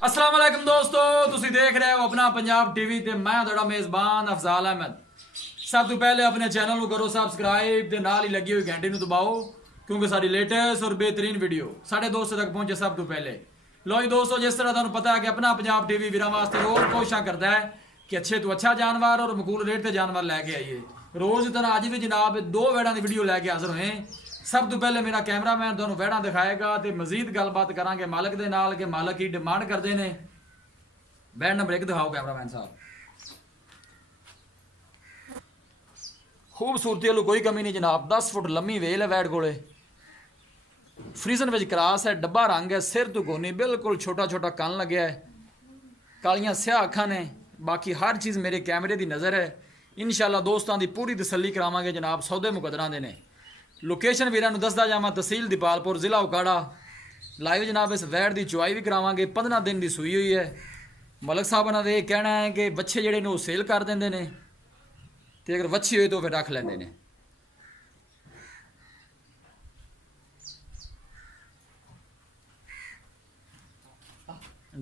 अस्सलाम वालेकुम दोस्तों, ਤੁਸੀਂ देख रहे हो अपना पंजाब टीवी ਤੇ मैं ਤੁਹਾਡਾ ਮੇਜ਼ਬਾਨ ਅਫਜ਼ਾਲ ਅਹਿਮਦ। ਸਭ ਤੋਂ ਪਹਿਲੇ ਆਪਣੇ ਚੈਨਲ ਨੂੰ ਕਰੋ ਸਬਸਕ੍ਰਾਈਬ ਤੇ ਨਾਲ ਹੀ ਲੱਗੀ ਹੋਈ ਘੰਟੀ ਨੂੰ ਦਬਾਓ ਕਿਉਂਕਿ ਸਾਡੀ ਲੇਟੈਸਟ ਔਰ ਬਿਹਤਰੀਨ ਵੀਡੀਓ ਸਾਡੇ ਦੋਸਤਾਂ ਤੱਕ ਪਹੁੰਚੇ ਸਭ ਤੋਂ ਪਹਿਲੇ। ਲੋ ਜੀ ਦੋਸਤੋ, ਜਿਸ ਤਰ੍ਹਾਂ ਤੁਹਾਨੂੰ ਪਤਾ ਹੈ ਕਿ ਆਪਣਾ ਪੰਜਾਬ ਟੀਵੀ ਵੀਰਾਂ ਵਾਸਤੇ ਰੋਜ਼ ਕੋਸ਼ਿਸ਼ ਕਰਦਾ ਹੈ ਕਿ ਅੱਛੇ ਤੋਂ ਅੱਛਾ ਜਾਨਵਰ ਔਰ ਮਕਬੂਲ ਰੇਟ ਤੇ ਜਾਨਵਰ ਲੈ ਕੇ ਆਈਏ। ਰੋਜ਼ ਤਰ੍ਹਾਂ ਅੱਜ ਵੀ ਜਨਾਬ ਦੋ ਵੈੜਾਂ ਦੀ ਵੀਡੀਓ ਲੈ ਕੇ ਹਾਜ਼ਰ ਹੋਏ। सब तो पहले मेरा कैमरामैन दोनों वैड़ा दिखाएगा तो मजीद गलबात करांगे मालक दे नाल के मालक की डिमांड करते हैं। वैड़ नंबर 1 दिखाओ कैमरामैन साहब। खूबसूरती वालों कोई कमी नहीं जनाब, 10 फुट लम्मी वेल है वैड़ कोले, फ्रीजन विच क्रास है, डब्बा रंग है, सिर तो कोनी, बिल्कुल छोटा छोटा कन लगे है, कालियां स्याह अखां ने। बाकी हर चीज़ मेरे कैमरे की नज़र है। इंशाल्लाह दोस्तों की पूरी तसल्ली करावांगे जनाब। सौदे मुकदरां दे ने। लोकेशन वीरां नूं दसदा जावां, तहसील दीपालपुर जिला उकाड़ा। लाइव जनाब इस वैड़ की चुआई भी करावांगे। 15 दिन की सूई हुई है। मलक साहब ने यह कहना है कि बच्चे जिहड़े ने सेल कर देंदे ने ते अगर वच्छी होए तो फिर रख लैंदे ने।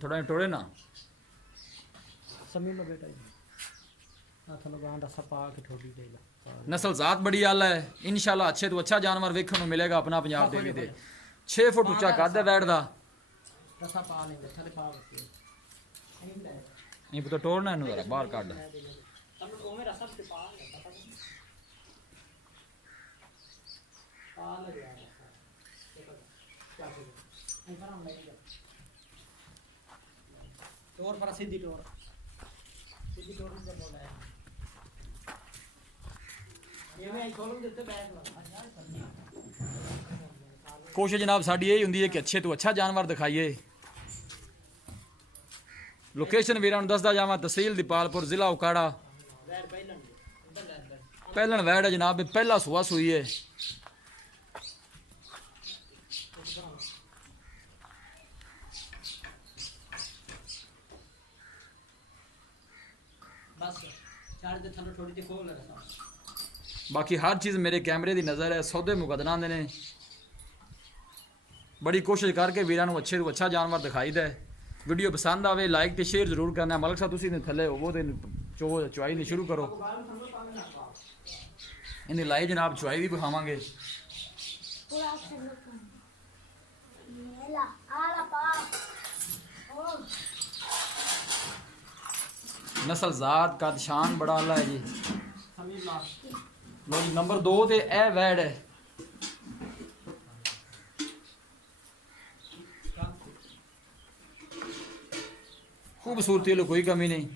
थोड़ा टोड़े ना समी में बेटा हाथ लगान दा सपा के ठोडी देगा। नस्ल जात बड़ी आला है। इंशाल्लाह अच्छे तो अच्छा जानवर वेखण नूं मिलेगा अपना पंजाब टीवी ते। 6 फुट उच्चा कद है वैड़ दा। रसा पा लेंगे थले पा के नहीं पता टोड़ना इनू जरा बाहर काट। तब ओमे रसा पे पा ले पता नहीं पा ले यार क्या करो नहीं पर हम लेंगे टोर पर सीधी टोर से बोला है ये मैं खोल देते बैग लगा कोशिश जनाब साड़ी यही होंदी है कि अच्छे तो अच्छा जानवर दिखाइए। लोकेशन वीरां नूं दसदा जावां, तहसील दीपालपुर जिला उकाड़ा। पहलन वैड़ है जनाब, पहला सुआ सूई है। बस चार दे थलो थोड़ी सी खोल रहा बाकी हर चीज़ मेरे कैमरे की नज़र है। सौदे मुकदरां दे ने। बड़ी कोशिश करके वीरां नूं अच्छे तो अच्छा जानवर दिखाई दे। वीडियो पसंद आवे लाइक तो शेयर जरूर करना। मलक साहब तुसीं थले होवो ते चुआई नहीं शुरू करो। इन्हें लाई जनाब चुआई भी दिखावांगे। नस्ल जात का शान बड़ा आला है जी। लो जी नंबर 2 ते ए वैड़ है। खूबसूरती लो कोई कमी नहीं।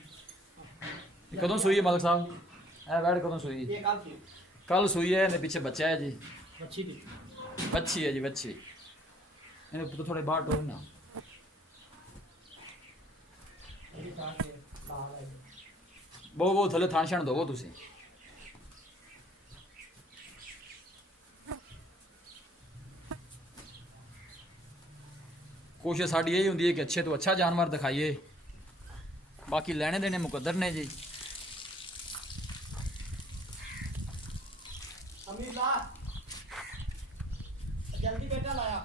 कदों सूई है मलक साहब? ए वैड़ कदों सूई? कल सूई है। इन्हें पीछे बच्चा है जी। बच्ची है जी, बच्ची। इन्हें तो थोड़े बाहर टोल ना वो थले थान शान दो तुसी। कोशिश साड़ी यही होंदी है कि अच्छे तो अच्छा जानवर दिखाइए। बाकी लेने देने मुकद्दर ने जी। जल्दी बेटा लाया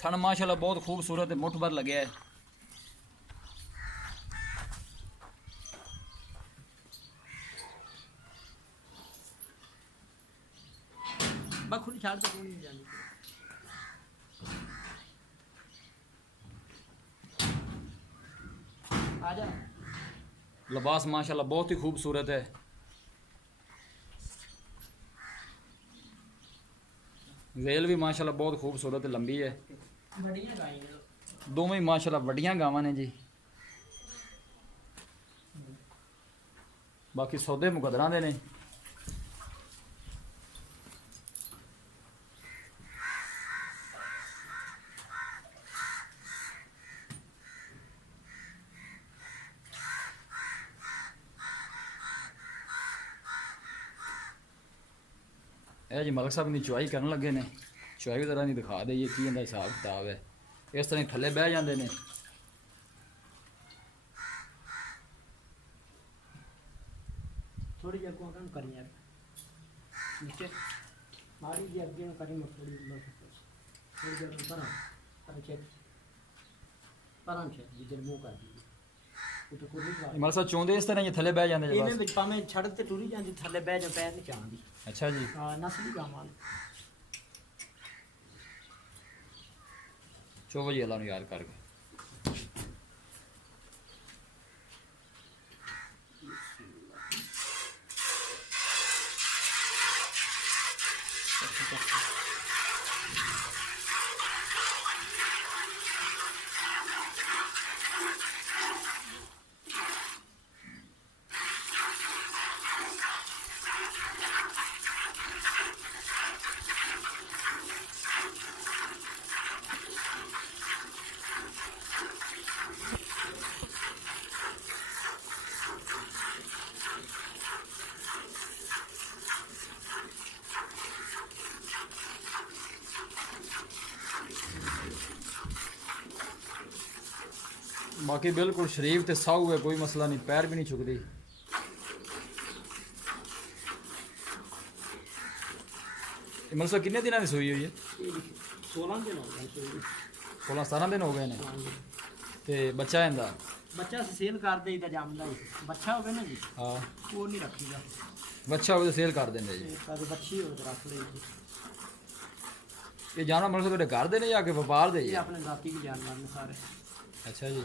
थन माशाल्लाह बहुत खूबसूरत है, मुठ भर लगे है। खुद छाड़ तो नहीं जानी आजा। लिबास माशाल्लाह बहुत ही खूबसूरत है। वेल भी माशाल्लाह बहुत खूबसूरत है, लंबी है। बढ़िया गाय है दोवें ही माशाल्लाह वड्डियां गावां ने जी। बाकी सौदे मुकद्दरां दे ने। ਇਹ जी मलक साहब की चुआई करन लगे ने। चुआई तरह नहीं दिखा दईए की इनका हिसाब किताब है। इस तरह थले बह जाते हैं। थोड़ी जी अगों काम करी यार नीचे मारी जी अगे करी मत थोड़ी थोड़ी देर पर चेक परां चेक जिधर मुंह कर दी तो कोई नहीं ਮਤਲਬ ਸਾਹਿਬ ਚੋਂਦੇ ਇਸ ਤਰ੍ਹਾਂ ਹੀ ਥੱਲੇ ਬਹਿ ਜਾਂਦੇ ਜੀ ਇਹਨੇ ਬਸ ਵਿੱਚ ਭਾਵੇਂ ਛੜਕ ਤੇ ਟੁਰੀ ਜਾਂਦੀ ਥੱਲੇ ਬਹਿ ਜਾ ਪੈਰ ਨਹੀਂ ਚਾਂਦੀ ਅੱਛਾ ਜੀ ਹਾਂ ਨਸਲੀ ਗਾਵਾਂ ਚੋਵੋ ਜੀ ਅੱਲਾ ਨੂੰ ਯਾਦ ਕਰਕੇ बाकी बिल्कुल शरीफ ते साऊ है कोई मसला नहीं पैर भी नहीं चुकती मतलब किन्ने दिनों की सूई हुई है 16 दिन हो गए 16-17 दिन हो गए ने ते बच्चा है इनदा ਬੱਚਾ ਸੇਲ ਕਰ ਦੇਈਦਾ ਜੰਮਦਾ ਹੀ ਬੱਚਾ ਹੋਵੇ ਨਾ ਜੀ हाँ ਉਹ ਨਹੀਂ ਰੱਖੀਦਾ बच्चा हो तो सेल कर देंगे जी ਕਦੇ ਬੱਚੀ ਹੋਵੇ ਤਾਂ ਰੱਖ ਲਈ ਜੀ ये जानवर मतलब ਤੁਹਾਡੇ ਘਰ ਦੇ ਨੇ ਜਾਂ ਕਿ ਵਪਾਰ ਦੇ ਇਹ ਜੀ ਆਪਣੇ ਜ਼ਾਤੀ ਕੀ ਜਾਨਵਰ ਨੇ ਸਾਰੇ अच्छा जी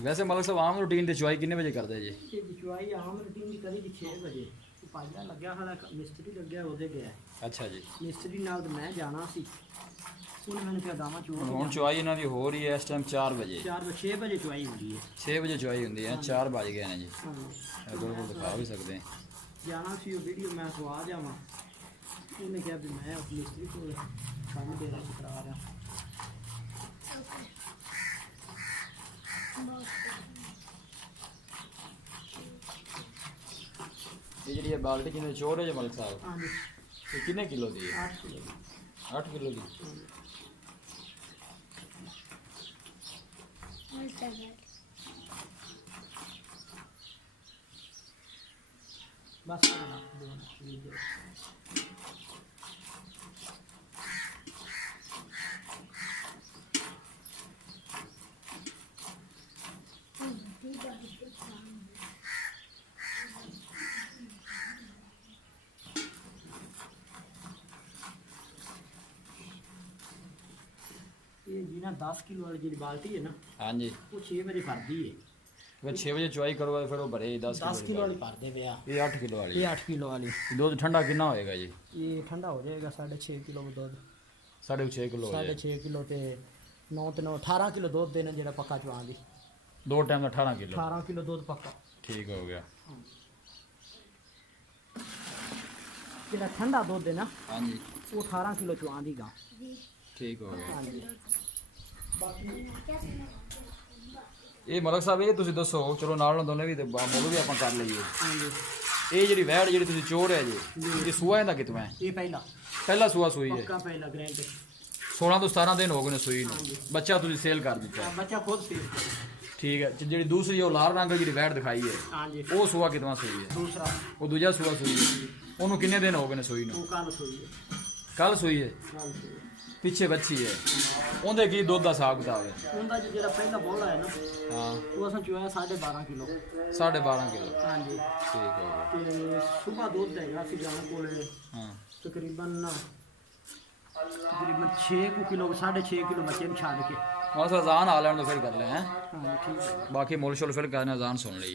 वैसे मतलब सब आम रूटीन ਦੀ ਚੁਆਈ ਕਿੰਨੇ ਵਜੇ ਕਰਦੇ ਜੀ ਇਹ ਵਿਚਵਾਈ ਆਮ ਰੂਟੀਨ ਦੀ ਕਰੀ ਦੀ 6 ਵਜੇ ਪਾਜਾ ਲੱਗਿਆ ਸਾਡਾ ਮਿਸਤਰੀ ਲੱਗਿਆ ਉਹਦੇ ਗਿਆ ਅੱਛਾ ਜੀ ਮਿਸਤਰੀ ਨਾਲ ਤਾਂ ਮੈਂ ਜਾਣਾ ਸੀ ਉਹਨੇ ਮੈਨੂੰ ਕਿਹਾ ਦਾਵਾ ਚੋਰ ਹੁਣ ਚੁਆਈ ਇਹਨਾਂ ਦੀ ਹੋ ਰਹੀ ਹੈ ਇਸ ਟਾਈਮ 4 ਵਜੇ 6 ਵਜੇ ਚੁਆਈ ਹੁੰਦੀ ਹੈ 6 ਵਜੇ ਚੁਆਈ ਹੁੰਦੀ ਹੈ 4 ਵੱਜ ਗਏ ਨੇ ਜੀ ਹਾਂ ਬਿਲਕੁਲ ਦਿਖਾ ਵੀ ਸਕਦੇ ਹਾਂ ਜਾਣਾ ਸੀ ਉਹ ਵੀਡੀਓ ਮੈਂ ਸਵਾ ਜਾਵਾਂ ਉਹਨੇ ਕਿਹਾ ਵੀ ਮੈਂ ਉਸ ਮਿਸਤਰੀ ਕੋਲ ਕੰਮ ਦੇ ਰਿਹਾ ਕਰਾ ਰਿਹਾ ਇਹ ਜਿਹੜੀ ਬਾਲਟੀ ਜਿਹਨੇ ਚੋਰ ਹੈ ਜੀ ਮਲਕ ਸਾਹਿਬ ਹਾਂਜੀ ਇਹ ਕਿੰਨੇ ਕਿਲੋ ਦੀ ਹੈ 8 ਕਿਲੋ 8 ਕਿਲੋ ਦੀ ਬਸ ਦੋ ਵੀਡੀਓ ਇਹਦੀ ਨਾ 10 ਕਿਲੋ ਵਾਲੀ ਜਿਹੜੀ ਬਾਲਟੀ ਹੈ ਨਾ ਹਾਂਜੀ ਉਹ 6 ਵਜੇ ਭਰਦੀ ਹੈ। ਫਿਰ 6 ਵਜੇ ਚੁਆਈ ਕਰਵਾ ਫਿਰ ਉਹ ਭਰੇ 10 10 ਕਿਲੋ ਵਾਲੀ ਭਰਦੇ ਪਿਆ। ਇਹ 8 ਕਿਲੋ ਵਾਲੀ ਇਹ 8 ਕਿਲੋ ਵਾਲੀ। ਦੁੱਧ ਠੰਡਾ ਕਿੰਨਾ ਹੋਏਗਾ ਜੀ? ਇਹ ਠੰਡਾ ਹੋ ਜਾਏਗਾ 6.5 ਕਿਲੋ ਦੁੱਧ। 6.5 ਕਿਲੋ ਹੋ ਜਾਏ 6.5 ਕਿਲੋ ਤੇ 9 ਤੇ 9 18 ਕਿਲੋ ਦੁੱਧ ਦੇਣਾ ਜਿਹੜਾ ਪੱਕਾ ਚਵਾ ਦੀ। 2 ਟਾਈਮ ਦਾ 18 ਕਿਲੋ। 18 ਕਿਲੋ ਦੁੱਧ ਪੱਕਾ। ਠੀਕ ਹੋ ਗਿਆ। ਜਿਹੜਾ ਠੰਡਾ ਦੁੱਧ ਹੈ ਨਾ ਹਾਂਜੀ ਉਹ 18 ਕਿਲੋ ਚਵਾ ਦੀ ਗਾ। ਠੀਕ ਹੋ ਗਿਆ। ਹਾਂਜੀ ਇਹ ਮਲਕ ਸਾਹਿਬ ਇਹ ਤੁਸੀਂ ਦੱਸੋ, ਚਲੋ ਨਾਲ ਦੋਨੇ ਵੀ ਤੇ ਮੁੱਲ ਵੀ ਆਪਾਂ ਕਰ ਲਈਏ। ਹਾਂਜੀ ਇਹ ਜਿਹੜੀ ਵੈੜ ਜਿਹੜੀ ਤੁਸੀਂ ਚੋਰ ਹੈ ਜੀ, ਇਹ ਸੂਆ ਇਹਦਾ ਕਿਤੋਂ ਹੈ? ਇਹ ਪਹਿਲਾ ਸੂਆ ਸੂਈ ਹੈ। ਪੱਕਾ ਪਹਿਲਾ ਗਰੰਟੀ 16 ਤੋਂ 17 ਦਿਨ ਹੋ ਗਏ ਨੇ ਸੂਈ ਨੂੰ। ਬੱਚਾ ਤੁਸੀਂ ਸੇਲ ਕਰ ਦਿੱਤਾ। ਬੱਚਾ ਖੁਦ ਸੀ। ਠੀਕ ਹੈ। ਜਿਹੜੀ ਦੂਸਰੀ ਉਹ ਲਾਲ ਰੰਗ ਦੀ ਜਿਹੜੀ ਵੈੜ ਦਿਖਾਈ ਹੈ, ਹਾਂਜੀ ਉਹ ਸੂਆ ਕਿਤੋਂ ਸੂਈ ਹੈ? ਦੂਸਰਾ ਉਹ ਦੂਜਾ ਸੂਆ ਸੂਈ ਹੈ। ਉਹਨੂੰ ਕਿੰਨੇ ਦਿਨ ਹੋ ਗਏ ਨੇ ਸੂਈ ਨੂੰ? ਉਹ ਕੱਲ ਸੋਈ ਹੈ। ਕੱਲ ਸੂਈ ਹੈ। ਕੱਲ ਸੋਈ ਹੈ। ਪਿੱਛੇ ਬੱਚੀ ਹੈ। ਉਹਦੇ ਕੀ ਦੁੱਧ ਦਾ ਹਿਸਾਬ ਕਿਤਾਬ ਹੈ? ਉਹਦਾ ਜਿਹੜਾ ਪਹਿਲਾ ਬੋਲਾ ਹੈ ਨਾ ਹਾਂ ਉਹ ਅਸਾਂ ਚੋਇਆ 12.5 ਕਿਲੋ। 12.5 ਕਿਲੋ। ਹਾਂਜੀ ਠੀਕ ਹੋ ਗਿਆ। ਤੇ ਸੁਬਾ ਦੁੱਧ ਹੈਗਾ ਸੀ ਜਾਨ ਕੋਲੇ ਹਾਂ ਤਕਰੀਬਨ 6 ਕਿਲੋ 6.5 ਕਿਲੋ ਬੱਚੇ ਨੂੰ ਛੱਡ ਕੇ। ਬਸ ਅਜ਼ਾਨ ਆ ਲੈਣ ਤੋਂ ਫਿਰ ਕਰ ਲੈ ਹੈ। ਹਾਂ ਠੀਕ ਹੈ। ਬਾਕੀ ਮੁੱਲ ਸ਼ੁਲ ਫਿਰ ਕਰਨਾ ਅਜ਼ਾਨ ਸੁਣ ਲਈ।